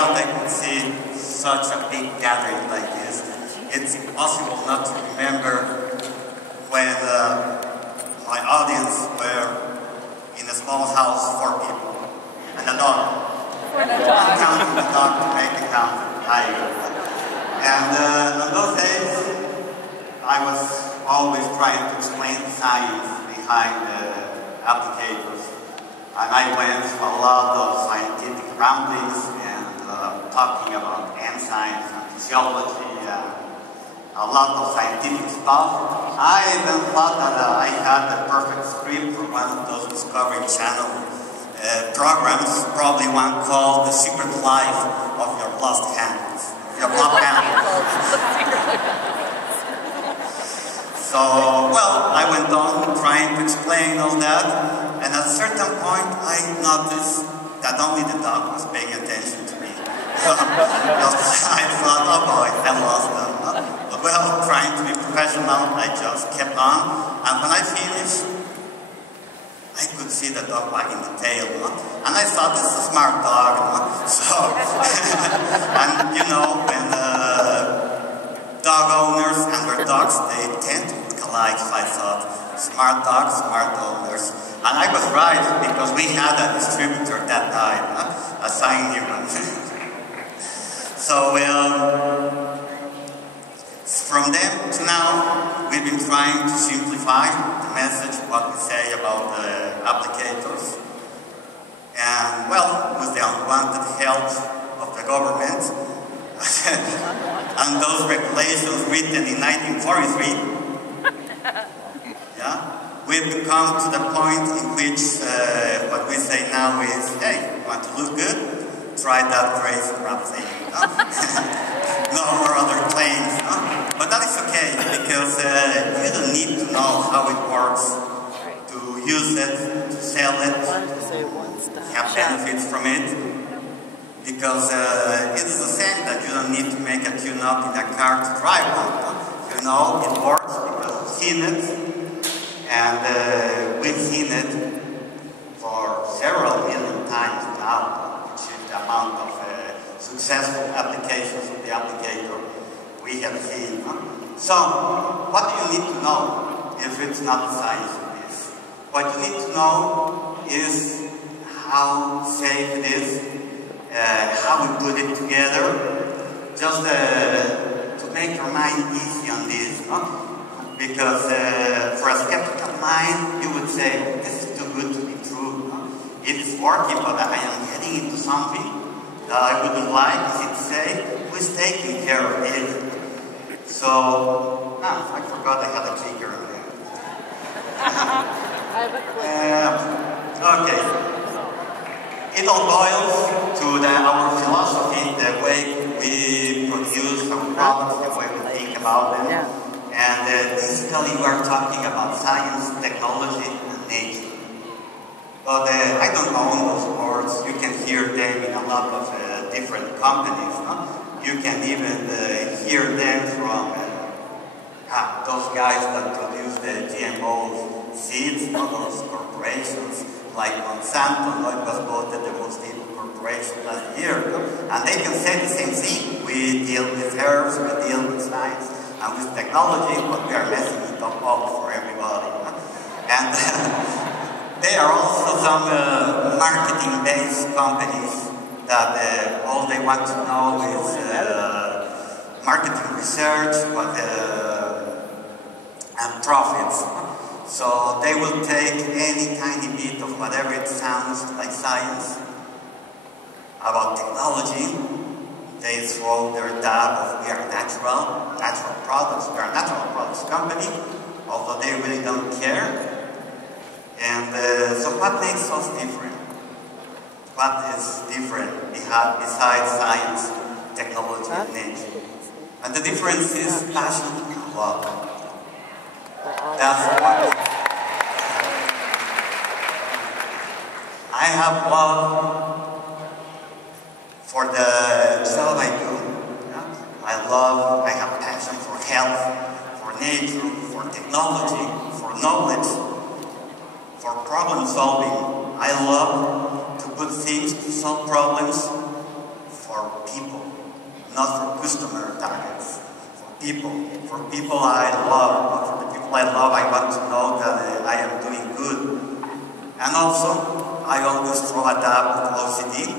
thought I could see such a big gathering like this. It's impossible not to remember when my audience were in a small house, 4 people, and a dog. Counting the dog to make the count higher. And in those days, I was always trying to explain science behind the applicators. And I went to a lot of scientific ramblings and talking about enzymes and physiology and a lot of scientific stuff. I even thought that I had the perfect script for one of those Discovery Channel programs, probably one called The Secret Life of Your Lost Hands. Your lost hands. So, well, I went on trying to explain all that, and at a certain point I noticed that only the dog was paying attention to me. I thought, oh boy, I lost them. But well, trying to be professional, I just kept on, and when I finished, I could see the dog wagging the tail, and I thought, this is a smart dog, so, and you know, when dog owners and their dogs, they tend to look alike, so I thought, smart dogs, smart owners. And I was right, because we had a distributor that night, assigned him. So, from then to now, we've been trying to simplify the message, what we say about the applicators. And, well, with the unwanted help of the government, and those regulations written in 1943, yeah, we've come to the point in which what we say now is, hey, you want to look good? Try that crazy crap thing. No more other claims. But that is okay, because you don't need to know how it works to use it, to sell it, to have benefits from it. Because it is the same that you don't need to make a tune-up in a car to drive one. You know, it works because you've seen it, and we've seen it for several million times now, which is the amount of successful applications of the applicator we have seen. So, what do you need to know if it's not science of this? What you need to know is how safe it is, how we put it together, just to make your mind easy on this, because for a skeptical mind, you would say, this is too good to be true. It's working, but I am heading into something that I wouldn't like, is it to say, who's taking care of it? So, I forgot I had a clicker in there. I have a clicker. Okay. It all boils to our philosophy, the way we produce our products, the way we think about them. Yeah. And basically we are talking about science, technology, and nature. But I don't own those words. You can hear them in a lot of different companies. You can even hear them from those guys that produce the GMO seeds, those corporations. Like Monsanto, it was voted the most evil corporation last year. And they can say the same thing. We deal with herbs, we deal with science, and with technology, but we are messing it up all for everybody. And there are also some marketing-based companies that all they want to know is marketing research and profits. So they will take any tiny bit of whatever it sounds like science about technology. They throw their dab of we are natural products. We are a natural products company, although they really don't care. And so what makes us different? What is different besides science, technology, and nature? And the difference is passion and love. That's what I have love for the job I do. I have passion for health, for nature, for technology, for knowledge, for problem solving. I love to put things to solve problems for for people, not for customer targets. For people I love, for the people I love, I want to know that I am doing good. And also, I always throw a dab with OCD,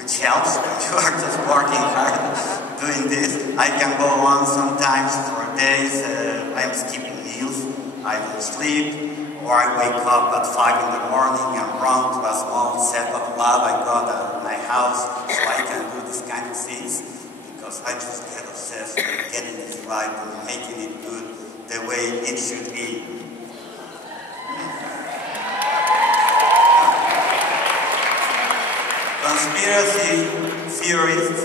which helps when you are just working hard doing this. I can go on sometimes for days, I'm skipping meals, I don't sleep, or I wake up at 5 in the morning and run to a small setup lab I got at my house so I can do these kind of things. Because I just get obsessed with getting this right and making it good the way it should be. Conspiracy theorists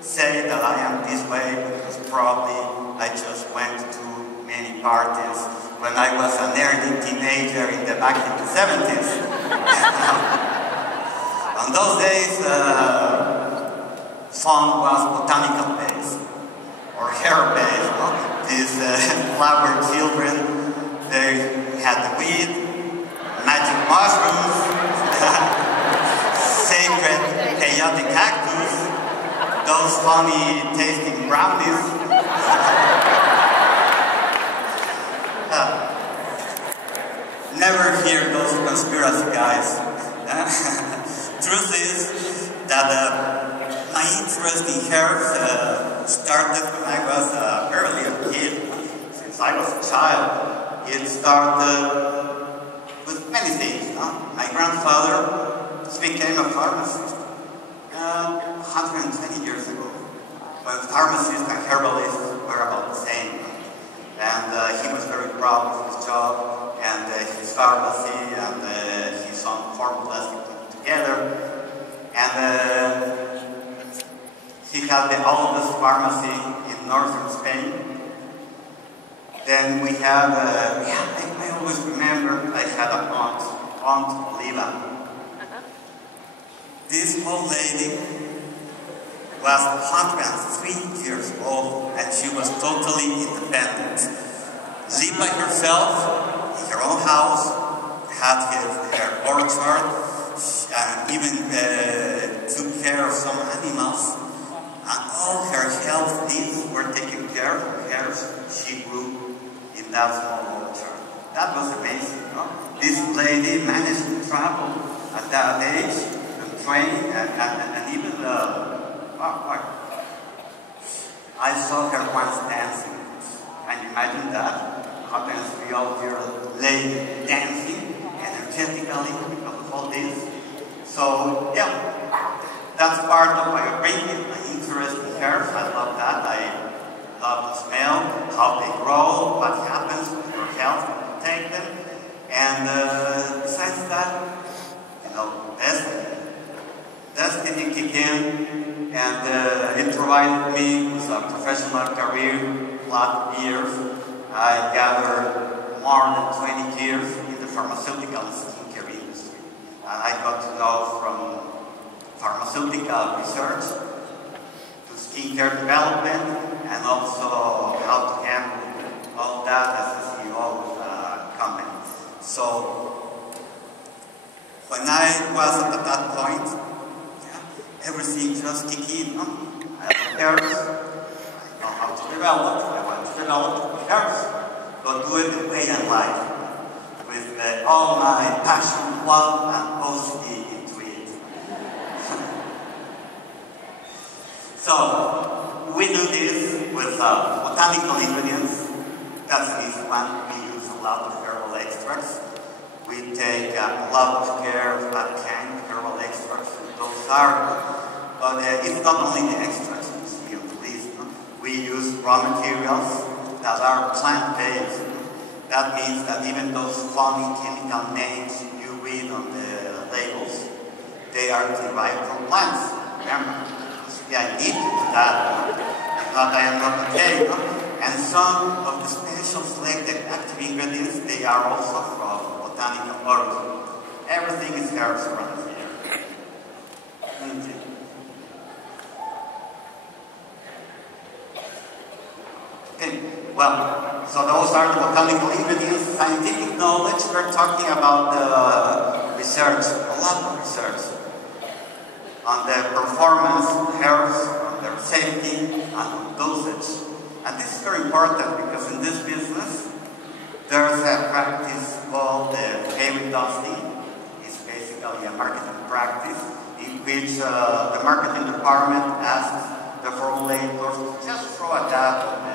say that I am this way because probably I just went to many parties when I was an early teenager back in the 70s. On those days, fun was botanical based or hair based. No? These flower children, they had the weed, magic mushrooms, sacred chaotic cactus, those funny tasting brownies. Never hear those conspiracy guys. Truth is that my interest in herbs started when I was barely a kid. Since I was a child, it started with many things. My grandfather became a pharmacist 120 years ago, when pharmacists and herbalists were about the same. And he was very proud of his job and his pharmacy and his own formulas he put together. And he had the oldest pharmacy in northern Spain. Then we had, I always remember, I had an aunt Oliva. This old lady was 103 years old and she was totally independent. Lived by herself in her own house, had her orchard, and even took care of some animals. And all her health needs were taken care of. She grew in that small orchard. That was amazing, no? This lady managed to travel at that age and train and even I saw her once dancing. Can you imagine that? Happens we all hear a lady dancing energetically because of all this. So yeah, that's part of my upbringing, my interest in herbs. I love that. I love the smell, how they grow, what happens with your health when you take them. And besides that, you know, destiny kicked in, and it provided me with a professional career, a lot of years. I gathered more than 20 years in the pharmaceutical and skincare industry. And I got to know from pharmaceutical research to skincare development and also how to handle all that as a CEO of a company. So when I was at that point, everything just kicked in. I have herbs, I know how to develop, I want to develop herbs, but do it the way I like, with all my passion, love, and OCD into it. So, we do this with botanical ingredients. That's this one. We use a lot of herbal extracts. We take a lot of care of that kind of herbal extracts. Those are, but it's not only the extracts you see on the list. No? We use raw materials that are plant-based. That means that even those funny chemical names you read on the labels, they are derived from plants. Remember, I need to do that. If not, I am not okay. No? And some of the special selected active ingredients, they are also from botanical origin. Everything is herbs around here. Okay, well, so those are the botanical ingredients. Scientific knowledge, we're talking about research, a lot of research. on the performance, health, on their safety, and on dosage. And this is very important because in this business, there's a practice called the heavy dosing. It's basically a marketing practice in which the marketing department asks the formulators to just throw a dab